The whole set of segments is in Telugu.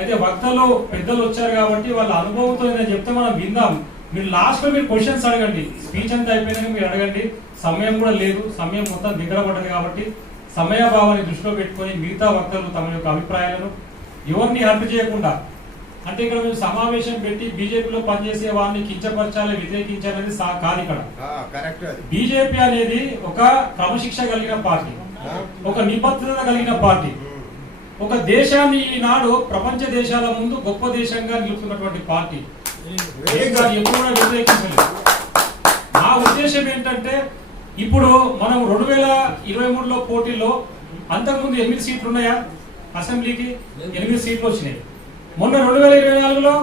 అయితే వక్తలు పెద్దలు వచ్చారు కాబట్టి వాళ్ళ అనుభవంతో నేను చెప్తే మనం విందాం. మీరు లాస్ట్లో మీరు క్వశ్చన్స్ అడగండి. స్పీచ్ అంతా అయిపోయినాక మీరు అడగండి. సమయం కూడా లేదు. సమయం మొత్తం దగ్గర పడ్డది కాబట్టి సమయభావాన్ని దృష్టిలో పెట్టుకొని మిగతా వక్తలు తమ యొక్క అభిప్రాయాలను ఎవరిని హర్ట్ చేయకుండా అంటే ఇక్కడ మేము సమావేశం పెట్టి బీజేపీలో పనిచేసే వారిని కించపరచాలి వ్యతిరేకించాలనేది సా- కాదు ఇక్కడ. బీజేపీ అనేది ఒక క్రమశిక్ష కలిగిన పార్టీ. ఒక నిబద్ధత కలిగిన పార్టీ. ఒక దేశాన్ని ఈనాడు ప్రపంచ దేశాల ముందు గొప్ప దేశంగా నిలుపుతున్నటువంటి పార్టీ. ఎప్పుడు వ్యతిరేకించలేదు. నా ఉద్దేశం ఏంటంటే ఇప్పుడు మనం రెండు వేల ఇరవై మూడులో పోటీలో అంతకుముందు ఎనిమిది సీట్లు ఉన్నాయా? అసెంబ్లీకి ఎనిమిది సీట్లు వచ్చినాయి. మొన్న రెండు వేల ఇరవై నాలుగులో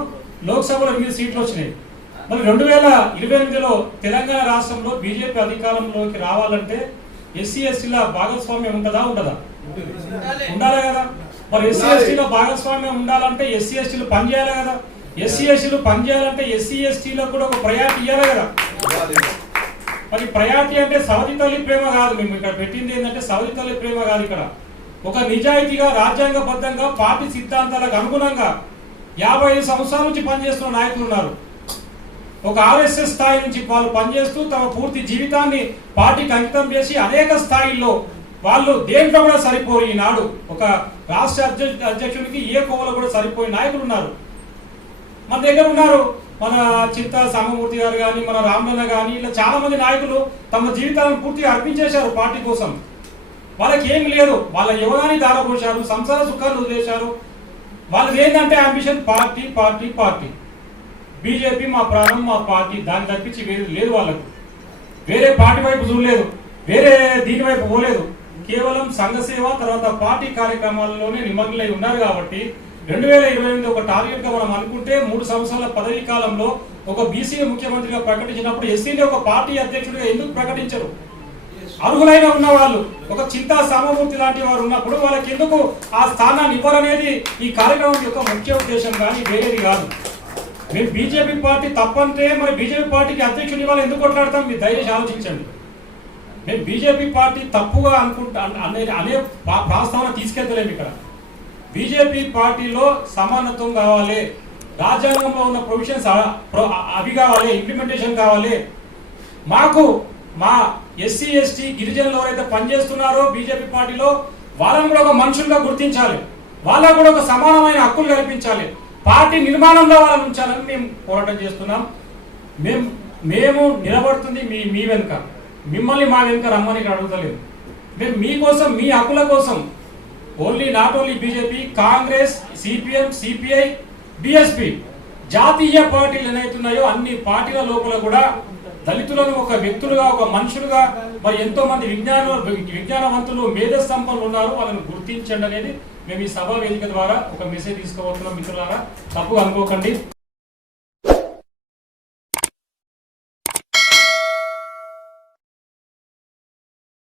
లోక్సభలో ఎనిమిది సీట్లు వచ్చినాయి. మరి రెండు వేల ఇరవై ఎనిమిదిలో తెలంగాణ రాష్ట్రంలో బీజేపీ అధికారంలోకి రావాలంటే ఎస్సీ ఎస్టీల భాగస్వామ్యం ఉంటుందా ఉండదా? ఉండాలి మరి ఎస్సీ ఎస్టీల భాగస్వామ్యం ఉండాలంటే ఎస్సీ ఎస్టీలు పనిచేయాలి కదా. ఎస్సీ ఎస్టీలు పనిచేయాలంటే ఎస్సీ ఎస్టీలకు కూడా ఒక ప్రయారిటీ ఇవ్వాలి కదా. మరి ప్రయారిటీ అంటే సవతి తల్లి ప్రేమ కాదు. మేము ఇక్కడ పెట్టింది ఏంటంటే సవతి తల్లి ప్రేమ కాదు ఇక్కడ. ఒక నిజాయితీగా రాజ్యాంగబద్ధంగా పార్టీ సిద్ధాంతాలకు అనుగుణంగా యాభై ఐదు సంవత్సరాల నుంచి పనిచేస్తున్న నాయకులు ఉన్నారు. ఒక ఆర్ఎస్ఎస్ స్థాయి నుంచి వాళ్ళు పనిచేస్తూ తమ పూర్తి జీవితాన్ని పార్టీకి అంకితం చేసి అనేక స్థాయిల్లో వాళ్ళు దేంట్లో కూడా సరిపోరు ఈనాడు. ఒక రాష్ట్ర అధ్యక్ష అధ్యక్షుడికి ఏ కోవలో కూడా సరిపోయే నాయకులు ఉన్నారు. మన దగ్గర ఉన్నారు. మన చింత సామమూర్తి గారు కానీ మన రామన్న కానీ ఇలా చాలా మంది నాయకులు తమ జీవితాలను పూర్తిగా అర్పించేశారు పార్టీ కోసం. వాళ్ళకి ఏం లేదు. వాళ్ళ యువనాన్ని దారపోశారు సంసార సుఖాలు వదిలేశారు. వాళ్ళది ఏంటంటే ambition party party party. BJP మా ప్రాణం మా పార్టీ. దాన్ని తప్పించి వేరే లేదు వాళ్ళకు. వేరే పార్టీ వైపు చూడలేదు. వేరే దీని వైపు పోలేదు. కేవలం సంఘ సేవ తర్వాత పార్టీ కార్యక్రమాల్లోనే నిమగ్నలై ఉన్నారు కాబట్టి రెండు వేల ఇరవై ఎనిమిది ఒక టార్గెట్గా మనం అనుకుంటే మూడు సంవత్సరాల పదవీ కాలంలో ఒక బీసీ ముఖ్యమంత్రిగా ప్రకటించినప్పుడు ఎస్సీని ఒక పార్టీ అధ్యక్షుడిగా ఎందుకు ప్రకటించరు? అర్హులైన ఉన్న వాళ్ళు ఒక చింతా సామమూర్తి లాంటి వారు ఉన్నప్పుడు వాళ్ళకి ఎందుకు ఆ స్థానాన్ని ఇవ్వాలనేది ఈ కార్యక్రమం యొక్క ముఖ్య ఉద్దేశం కానీ వేరేది కాదు. మేము బీజేపీ పార్టీ తప్పంటే మరి బీజేపీ పార్టీకి అధ్యక్షుడు ఇవ్వాలి ఎందుకు కొట్లాడతాం? మీరు దయచేసి ఆలోచించండి. మేము బీజేపీ పార్టీ తప్పుగా అనుకుంటా అనే అనే ప్రస్తావన తీసుకెళ్తలేము ఇక్కడ. బీజేపీ పార్టీలో సమానత్వం కావాలి రాజ్యాంగంలో ఉన్న ప్రొవిజన్స్ అవి కావాలి ఇంప్లిమెంటేషన్ కావాలి. మాకు మా ఎస్సీ ఎస్టీ గిరిజనులు ఎవరైతే పనిచేస్తున్నారో బీజేపీ పార్టీలో వాళ్ళని కూడా ఒక మనుషులుగా గుర్తించాలి. వాళ్ళకు కూడా ఒక సమానమైన హక్కులు కల్పించాలి. పార్టీ నిర్మాణంలో వాళ్ళని ఉంచాలని మేము పోరాటం చేస్తున్నాం. మేము మేము నిలబడుతుంది మీ మీ వెనుక. మిమ్మల్ని మా వెనుక రమ్మని ఇక్కడ అడుగుతలేదు. మేము మీకోసం మీ హక్కుల కోసం only not only BJP Congress CPM CPI BSP జాతీయ పార్టీలు ఏదైతున్నాయో అన్ని పార్టీల లోపల కూడా దళితులను ఒక వ్యక్తులుగా ఒక మనుషులుగా మరి ఎంతో మంది విజ్ఞాన విజ్ఞానవంతులు మేధస్తంభంలో ఉన్నారు వాళ్ళని గుర్తించండి అనేది మేము ఈ సభా వేదిక ద్వారా ఒక మెసేజ్ తీసుకోబోతున్నాం మిత్రులారా. తప్పుగా అనుకోకండి.